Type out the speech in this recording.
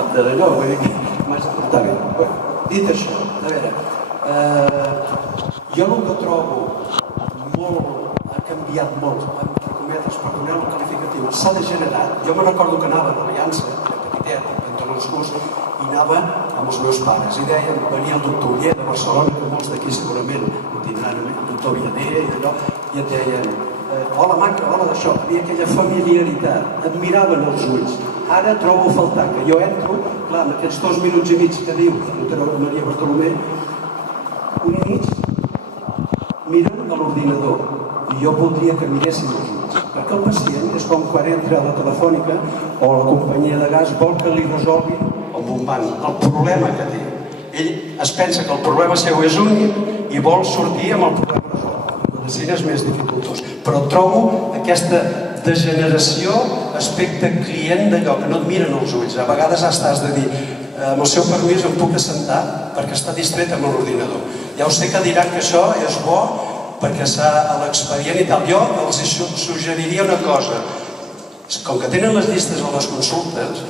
cap d'allò, vull dir que m'has de portar bé. Dit això, a veure, jo el que trobo molt, ha canviat molt, entre cometes, per donar un qualificatiu, s'ha degenerat. Jo me recordo que anava a l'Aliança, petitet, entre els curs, i anava amb els meus pares, i deien, venia el doctor Uller de Barcelona, que molts d'aquí segurament ho tindran, el doctor Viader i allò, i et deien, hola Macra, hola d'això, hi havia aquella familiaritat, et miraven els ulls. Ara trobo a faltar que jo entro, clar, en aquests 2 minuts i mig que diu Maria Bartolomé, un i mig miren a l'ordinador, i jo voldria que miressin els ulls, perquè el pacient és com quan entra a la telefònica o a la companyia de gas vol que li resolgui el bombant, el problema que té. Ell es pensa que el problema seu és únic i vol sortir amb el problema resolt. La medicina és més dificultós, però trobo aquesta degeneració aspecte client d'allò que no et miren els ulls. A vegades has de dir, amb el seu permís em puc assentar perquè està distret amb l'ordinador. Ja ho sé que diran que això és bo perquè s'ha a l'expedient i tal. Jo els suggeriria una cosa, com que tenen les llistes a les consultes,